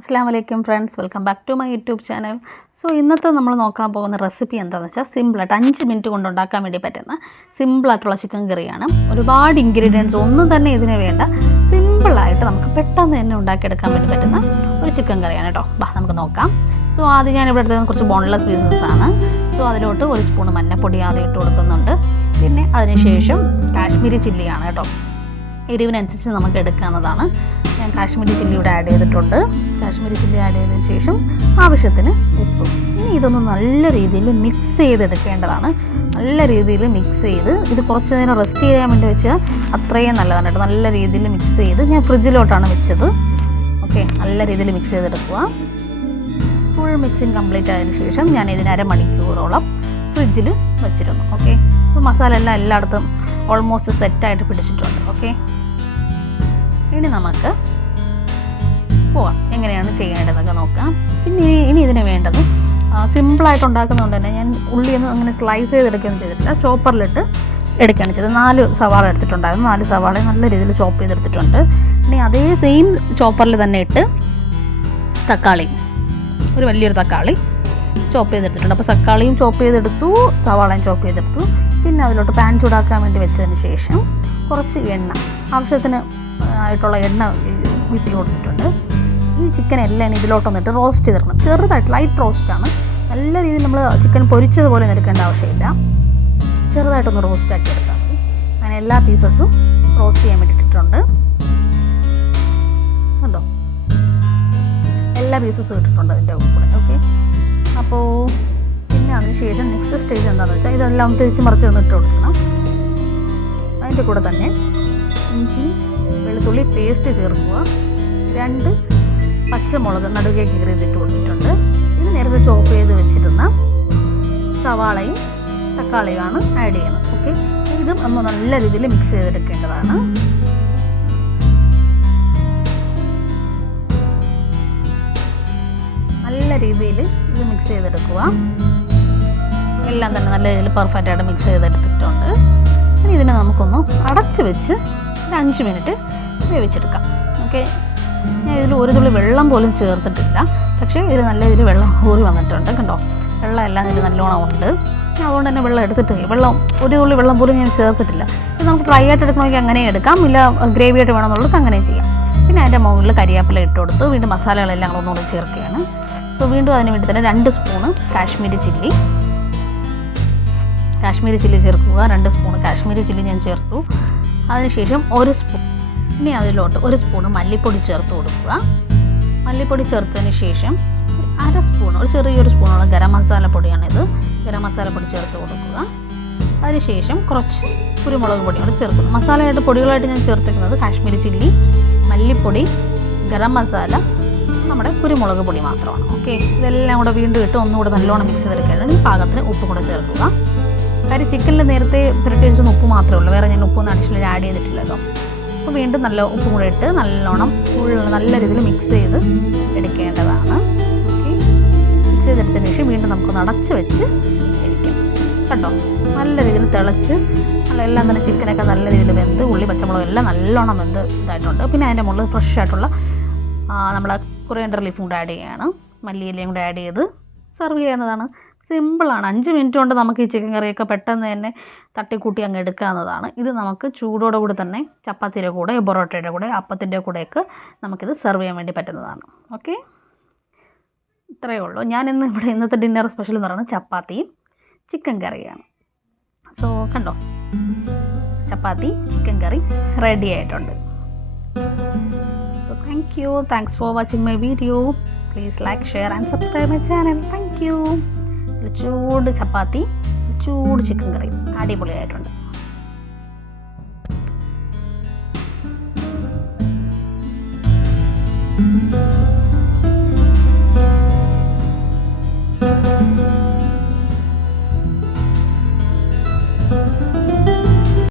അസ്സലാമു അലൈക്കും friends, welcome back to my YouTube channel. So ഇന്നത്തെ നമ്മൾ നോക്കാൻ പോകുന്ന റെസിപ്പി എന്താണെന്ന് വെച്ചാൽ സിമ്പിളായിട്ട് 5 മിനിറ്റ് കൊണ്ട് ഉണ്ടാക്കാൻ വേണ്ടി പറ്റുന്ന സിമ്പിളായിട്ടുള്ള ചിക്കൻ കറിയാണ്. ഒരുപാട് ഇൻഗ്രീഡിയൻസ് ഒന്നും തന്നെ ഇതിന് വേണ്ട, സിമ്പിളായിട്ട് നമുക്ക് പെട്ടെന്ന് തന്നെ ഉണ്ടാക്കിയെടുക്കാൻ വേണ്ടി പറ്റുന്ന ഒരു ചിക്കൻ കറിയാണ് കേട്ടോ. നമുക്ക് നോക്കാം. സോ ആദ്യം ഞാനിവിടെ എടുത്തത് കുറച്ച് ബോൺലെസ് പീസസ് ആണ്. സോ അതിലോട്ട് 1 സ്പൂൺ മഞ്ഞൾപ്പൊടി ആദ്യം ഇട്ട് കൊടുക്കുന്നുണ്ട്. പിന്നെ അതിനുശേഷം കാശ്മീരി ചില്ലിയാണ് കേട്ടോ. എരിവിനനുസരിച്ച് നമുക്ക് എടുക്കാവുന്നതാണ്. ഞാൻ കാശ്മീരി ചില്ലി ഇവിടെ ആഡ് ചെയ്തിട്ടുണ്ട്. കാശ്മീരി ചില്ലി ആഡ് ചെയ്തതിന് ശേഷം ആവശ്യത്തിന് ഉപ്പ്. ഇനി ഇതൊന്ന് നല്ല രീതിയിൽ മിക്സ് ചെയ്തെടുക്കേണ്ടതാണ്. നല്ല രീതിയിൽ മിക്സ് ചെയ്ത് ഇത് കുറച്ച് നേരം റെസ്റ്റ് ചെയ്യാൻ വേണ്ടി വെച്ചാൽ അത്രയും നല്ലതാണ് കേട്ടോ. നല്ല രീതിയിൽ മിക്സ് ചെയ്ത് ഞാൻ ഫ്രിഡ്ജിലോട്ടാണ് വെച്ചത്. ഓക്കെ, നല്ല രീതിയിൽ മിക്സ് ചെയ്തെടുക്കുക. ഫുൾ മിക്സിങ് കംപ്ലീറ്റ് ആയതിനു ശേഷം ഞാൻ ഇതിന് അരമണിക്കൂറോളം ഫ്രിഡ്ജിൽ വെച്ചിരുന്നു. ഓക്കെ, അപ്പോൾ മസാല എല്ലാം എല്ലായിടത്തും ഓൾമോസ്റ്റ് സെറ്റായിട്ട് പിടിച്ചിട്ടുണ്ട്. ഓക്കെ, ഇനി നമുക്ക് പോവാം എങ്ങനെയാണ് ചെയ്യേണ്ടതെന്നൊക്കെ നോക്കാം. പിന്നെ ഇനി ഇതിന് വേണ്ടത് സിമ്പിളായിട്ട് ഉണ്ടാക്കുന്നതുകൊണ്ട് തന്നെ ഞാൻ ഉള്ളിയൊന്നും അങ്ങനെ സ്ലൈസ് ചെയ്തെടുക്കുകയൊന്നും ചെയ്തിട്ടില്ല. ചോപ്പറിലിട്ട് എടുക്കുകയാണ് ചെയ്തത്. 4 സവാള എടുത്തിട്ടുണ്ടായിരുന്നു. 4 സവാള നല്ല രീതിയിൽ ചോപ്പ് ചെയ്തെടുത്തിട്ടുണ്ട്. ഇനി അതേ സെയിം ചോപ്പറിൽ തന്നെ ഇട്ട് തക്കാളി, ഒരു വലിയൊരു തക്കാളി ചോപ്പ് ചെയ്തെടുത്തിട്ടുണ്ട്. അപ്പോൾ തക്കാളിയും ചോപ്പ് ചെയ്തെടുത്തു, സവാളയും ചോപ്പ് ചെയ്തെടുത്തു. പിന്നെ അതിലോട്ട് പാൻ ചൂടാക്കാൻ വേണ്ടി വെച്ചതിന് ശേഷം കുറച്ച് എണ്ണ, ആവശ്യത്തിന് ആയിട്ടുള്ള എണ്ണ വീട്ടിൽ കൊടുത്തിട്ടുണ്ട്. ഈ ചിക്കൻ എല്ലാം ഇതിലോട്ടൊന്നിട്ട് റോസ്റ്റ് ചെയ്തെടുക്കണം. ചെറുതായിട്ട് ലൈറ്റ് റോസ്റ്റാണ്. നല്ല രീതിയിൽ നമ്മൾ ചിക്കൻ പൊരിച്ചതുപോലെ എടുക്കേണ്ട ആവശ്യമില്ല. ചെറുതായിട്ടൊന്ന് റോസ്റ്റ് ആക്കി എടുത്താൽ മതി. അങ്ങനെ എല്ലാ പീസസും റോസ്റ്റ് ചെയ്യാൻ വേണ്ടിയിട്ടുണ്ട്. കണ്ടോ, എല്ലാ പീസസും ഇട്ടിട്ടുണ്ട് അതിൻ്റെ കൂടെ. ഓക്കെ, അപ്പോൾ പിന്നെ അതിന് ശേഷം നെക്സ്റ്റ് സ്റ്റേജ് എന്താണെന്ന് വെച്ചാൽ ഇതെല്ലാം തിരിച്ച് മറിച്ച് ഇട്ട് കൊടുക്കണം. അതിൻ്റെ കൂടെ തന്നെ ഇഞ്ചി വെളുത്തുള്ളി പേസ്റ്റ് ചേർക്കുക. 2 പച്ചമുളക് നടുകെ കീറിയിട്ട് കൊടുത്തിട്ടുണ്ട്. ഇത് നേരത്തെ ചോപ്പ് ചെയ്ത് വെച്ചിരുന്ന സവാളയും തക്കാളിയുമാണ് ആഡ് ചെയ്യുന്നത്. ഓക്കെ, ഇതും ഒന്ന് നല്ല രീതിയിൽ മിക്സ് ചെയ്തെടുക്കേണ്ടതാണ്. നല്ല രീതിയിൽ ഇത് മിക്സ് ചെയ്തെടുക്കുക. എല്ലാം തന്നെ നല്ല രീതിയിൽ പെർഫെക്റ്റായിട്ട് മിക്സ് ചെയ്തെടുത്തിട്ടുണ്ട്. ഇനി ഇതിനെ നമുക്കൊന്ന് അടച്ച് വെച്ച് ഒരു 5 മിനിറ്റ് വേവിച്ചെടുക്കാം. ഓക്കെ, ഞാൻ ഇതിൽ ഒരു തുള്ളി വെള്ളം പോലും ചേർത്തിട്ടില്ല. പക്ഷേ ഇതിൽ നല്ല രീതിയിൽ വെള്ളം ഊറി വന്നിട്ടുണ്ട്. കണ്ടോ, വെള്ളം എല്ലാം ഇതിൽ നല്ലോണം ഉണ്ട്. അതുകൊണ്ട് തന്നെ വെള്ളം എടുത്തിട്ട് ഒരു തുള്ളി വെള്ളം പോലും ഞാൻ ചേർത്തിട്ടില്ല. ഇത് നമുക്ക് ഡ്രൈ ആയിട്ട് എടുക്കണമെങ്കിൽ അങ്ങനെ എടുക്കാം, ഇല്ല ഗ്രേവി ആയിട്ട് വേണമെന്നുള്ളത് അങ്ങനെ ചെയ്യാം. പിന്നെ അതിൻ്റെ മുകളിൽ കരിവേപ്പില ഇട്ട് കൊടുത്ത് വീണ്ടും മസാലകളെല്ലാം ഒന്നുകൂടി ചേർക്കുകയാണ്. സോ വീണ്ടും അതിന് വേണ്ടി തന്നെ 2 സ്പൂണ് കാശ്മീരി ചില്ലി ചേർക്കുക. 2 സ്പൂൺ കാശ്മീരി ചില്ലി ഞാൻ ചേർത്തു. അതിനുശേഷം 1 സ്പൂൺ, ഇനി അതിലോട്ട് 1 സ്പൂണ് മല്ലിപ്പൊടി ചേർത്ത് കൊടുക്കുക. മല്ലിപ്പൊടി ചേർത്തതിന് ശേഷം 1/2 സ്പൂൺ, ഒരു ചെറിയൊരു സ്പൂണോളം ഗരം മസാലപ്പൊടിയാണിത്. ഗരം മസാലപ്പൊടി ചേർത്ത് കൊടുക്കുക. അതിനുശേഷം കുറച്ച് കുരുമുളക് പൊടി കൂടെ ചേർക്കുന്നു. മസാലയായിട്ട് പൊടികളായിട്ട് ഞാൻ ചേർത്തിരിക്കുന്നത് കാശ്മീരി ചില്ലി, മല്ലിപ്പൊടി, ഗരം മസാല, നമ്മുടെ കുരുമുളക് പൊടി മാത്രമാണ്. ഓക്കെ, ഇതെല്ലാം കൂടെ വീണ്ടും ഇട്ട് ഒന്നുകൂടെ നല്ലോണം മിക്സ് ചെയ്തെടുക്കുകയാണ്. ഈ പാകത്തിന് ഉപ്പ് കൂടെ ചേർക്കുക. കാര്യം ചിക്കനിൽ നേരത്തെ പുരട്ടി വെച്ചിരുന്ന ഉപ്പ് മാത്രമേ ഉള്ളൂ, വേറെ ഞാൻ ഉപ്പൊന്നും അഡീഷണൽ ആഡ് ചെയ്തിട്ടില്ലല്ലോ. അപ്പോൾ വീണ്ടും നല്ല ഉപ്പും കൂടെ ഇട്ട് നല്ലോണം നല്ല രീതിയിൽ മിക്സ് ചെയ്ത് എടുക്കേണ്ടതാണ്. ഓക്കെ, മിക്സ് ചെയ്തെടുത്തതിന് ശേഷം വീണ്ടും നമുക്കൊന്ന് അടച്ച് വെച്ച് ഇരിക്കാം. കേട്ടോ, നല്ല രീതിയിൽ തിളച്ച് എല്ലാം തന്നെ ചിക്കനൊക്കെ നല്ല രീതിയിൽ വെന്ത് ഉള്ളി പച്ചമുളക് എല്ലാം നല്ലോണം വെന്ത് ഇതായിട്ടുണ്ട്. പിന്നെ അതിൻ്റെ മുകളിൽ ഫ്രഷ് ആയിട്ടുള്ള നമ്മൾ കൊറിയാണ്ടർ ലീഫും കൂടെ ആഡ് ചെയ്യുകയാണ്. മല്ലിയിലയും കൂടെ ആഡ് ചെയ്ത് സെർവ് ചെയ്യുന്നതാണ്. സിമ്പിളാണ്. 5 മിനിറ്റ് കൊണ്ട് നമുക്ക് ഈ ചിക്കൻ കറിയൊക്കെ പെട്ടെന്ന് തന്നെ തട്ടിക്കൂട്ടി അങ്ങ് എടുക്കാവുന്നതാണ്. ഇത് നമുക്ക് ചൂടോടെ കൂടെ തന്നെ ചപ്പാത്തിയുടെ കൂടെ, പൊറോട്ടയുടെ കൂടെ, അപ്പത്തിൻ്റെ കൂടെയൊക്കെ നമുക്കിത് സെർവ് ചെയ്യാൻ വേണ്ടി പറ്റുന്നതാണ്. ഓക്കെ, ഇത്രയേ ഉള്ളൂ. ഇന്നത്തെ ഡിന്നർ സ്പെഷ്യൽ എന്ന് പറയുന്നത് ചപ്പാത്തിയും ചിക്കൻ കറിയാണ്. സോ കണ്ടോ, ചപ്പാത്തി ചിക്കൻ കറി റെഡി ആയിട്ടുണ്ട്. So thank you. Thanks for watching my video. Please like, share and subscribe my channel. Thank you. ചൂട് ചപ്പാത്തി, ചൂട് ചിക്കൻ കറി അടിപൊളിയായിട്ടുണ്ട്.